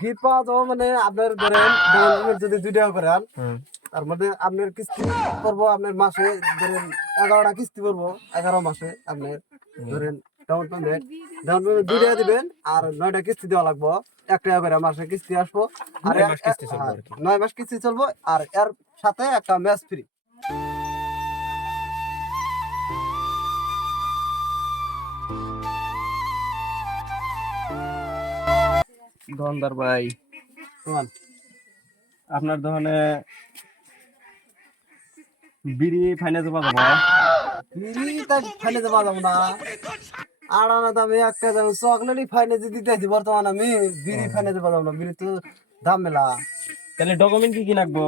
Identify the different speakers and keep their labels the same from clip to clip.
Speaker 1: Gift পাওয়া যাবে মানে আপনার ধরেন যদি দুই টাকা করেন তার মধ্যে আপনার কিস্তি করব আপনার মাসে ধরেন এগারোটা কিস্তি করব এগারো মাসে আপনার ধরেন ডাউন পেমেন্ট ডাউন পেমেন্ট দুই টাকা দিবেন আর নয়টা কিস্তি দেওয়া লাগবো। এক টাকা করে মাসে কিস্তি আসব। আর
Speaker 2: নয় মাস কিস্তি
Speaker 1: হ্যাঁ,
Speaker 2: আর কি।
Speaker 1: নয় মাস কিস্তি চলবো আর এর সাথে একটা ম্যাচ ফ্রি
Speaker 2: দোকানদার ভাই। আপনার দোকানে বিড়ি ফাইনান্স পাওয়া যাবে
Speaker 1: ফ্রি তাই ফাইনে দেওয়া যাব না। আর আনা দামে একটা দামে চকলেটই ফাইনে দিতে আছি বর্তমান আমি। বিড়ি ফাইনে দেওয়া যাব না বিড়ি তো দাম মেলা।
Speaker 2: তাহলে ডকুমেন্ট কি কি লাগবো?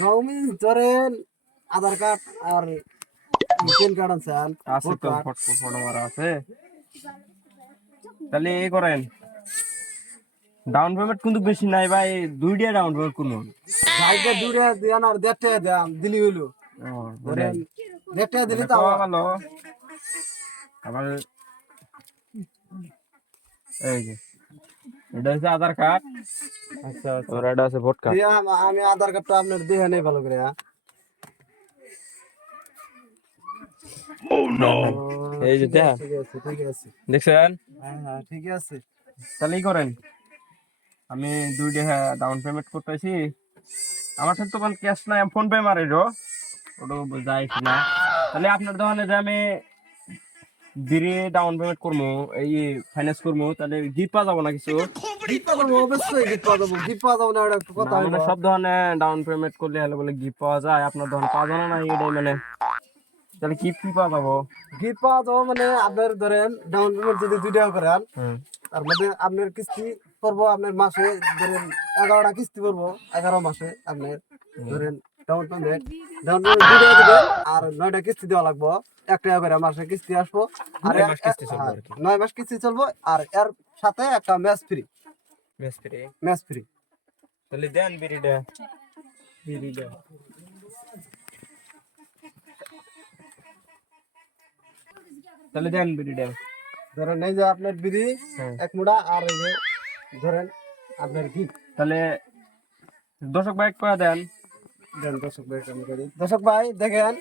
Speaker 1: ডকুমেন্ট ধরেন আধার কার্ড আর প্যান কার্ড আনছেন
Speaker 2: আছে তো ফটো ফটো মারা আছে। তাহলে এ করেন। ডাউন পেমেন্ট কিন্তু বেশি নাই ভাই দুইটা ডাউন পেমেন্ট করুন
Speaker 1: ভাইকে দূরে দেন আর দেড় টাকা দাম দিলি হইল। ধরেন দেড় টাকা দিলি তো আমার-
Speaker 2: ভালো আমার এই যে এটা হচ্ছে আধার কার্ড আচ্ছা তোর এটা আছে ভোট কার্ড
Speaker 1: দিয়ে আম- আমি আধার কার্ডটা আপনার দেখে নেই ভালো করে হ্যাঁ। ও,
Speaker 2: এই যে
Speaker 1: ঠিক
Speaker 2: দেখা।
Speaker 1: আছে, ঠিক আছে ঠিক আছে।
Speaker 2: দেখছেন?
Speaker 1: হ্যাঁ হ্যাঁ ঠিক আছে।
Speaker 2: তাহলে ই করেন। আমি দুইটা ডাউন পেমেন্ট করতেছি। আমার সাথে তো কোনো ক্যাশ নাই ফোন পে মারে রো। ওটা যাই না। তাহলে আপনার দোকানে যে আমি বিড়ি ডাউন পেমেন্ট করব এই ফাইন্যান্স করব তাহলে গিফট পাওয়া যাব না কিছু। মানে সব ধরনের ডাউন পেমেন্ট করলে হলে বলে গিফট পাওয়া যায় আপনার দোকান পাওয়া যায় না এটাই মানে। তাহলে কি কি পাওয়া যাব?
Speaker 1: গিফট পাওয়া যাব মানে আপনার ধরেন ডাউন পেমেন্ট যদি দুই টাকা করেন তার মধ্যে আপনার কিস্তি করব আপনার মাসে ধরেন এগারোটা কিস্তি করব এগারো মাসে আপনার ধরেন ডাউন পেমেন্ট ডাউন পেমেন্ট আর নয়টা কিস্তি দেওয়া লাগবো। এক টাকা করে মাসে কিস্তি আসব আর
Speaker 2: নয় মাস কিস্তি চলবে আর
Speaker 1: এর সাথে একটা ম্যাচ ফ্রি
Speaker 2: বেশ ফ্রি
Speaker 1: ম্যাচ ফ্রি
Speaker 2: তাহলে দেন বিড়িটা। বিড়িটা। তাহলে দেন বিড়িটা।
Speaker 1: ধরেন এই যে আপনার বিড়ি
Speaker 2: হ্যাঁ।
Speaker 1: এক মুড়া আর এই যে ধরেন আপনার গিফট
Speaker 2: তাহলে দর্শক বাইক করে দেন?
Speaker 1: দেন দর্শক ভাই দর্শক ভাই দেখেন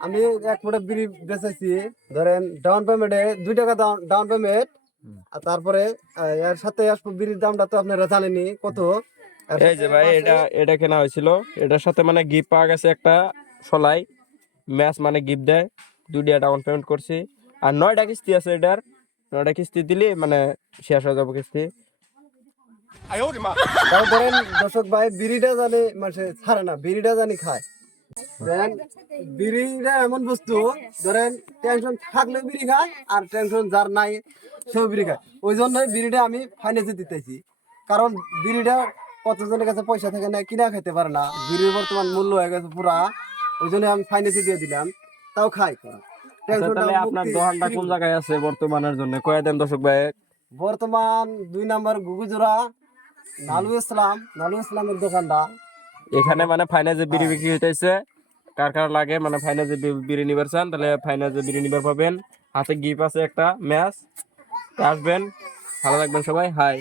Speaker 1: আমি এক মুঠা বিড়ি বেচেছি ধরেন ডাউন পেমেন্টে দুই টাকা ডাউন পেমেন্ট আর তারপরে এর সাথে আসব বিড়ির দামটা তো আপনারা জানেনি কত?
Speaker 2: এই যে ভাই এটা এটা কেনা হয়েছিল। এটার সাথে মানে গিফট পাওয়া গেছে একটা সলাই। ম্যাচ মানে গিফট দেয়। দুইটা ডাউন পেমেন্ট করছি। আর নয়টা কিস্তি আছে এটার। নয়টা কিস্তি দিলে মানে শেষ হয়ে যাব কিস্তি।
Speaker 1: তাও ধরেন দর্শক ভাই বিড়িটা জানে মানে ছাড়ে না বিড়িটা জানি খায়। দেন বিড়িটা এমন বস্তু ধরেন টেনশন থাকলে বিড়ি খায় আর টেনশন যার নাই সেও বিড়ি খায়। ওই জন্যই বিড়িটা আমি ফাইন্যান্সে দিতেছি। কারণ বিড়িটা কতজনের কাছে পয়সা থাকে না কিনা খাইতে পারে না। বিড়ির বর্তমান মূল্য হয়ে গেছে পুরা। ওই জন্য আমি ফাইন্যান্সে দিয়ে দিলাম। তাও খাই
Speaker 2: আচ্ছা, তাহলে আপনার দোকানটা কোন জায়গায় আছে বর্তমানের জন্য? কয়ে দেন দর্শক ভাই।
Speaker 1: বর্তমান দুই নাম্বার গুগুজোড়া। নালু ইসলাম নালু ইসলামের দোকানটা।
Speaker 2: এখানে মানে ফাইনাজে বিড়ি বিক্রি হইতেছে, কার কার লাগে মানে ফাইনাজে বিড়ি নিবার চান, তাহলে ফাইনাজে বিড়ি নিবার পাবেন। হাতে গিফট আছে একটা, ম্যাচ। আসবেন, ভালো থাকবেন সবাই, হাই।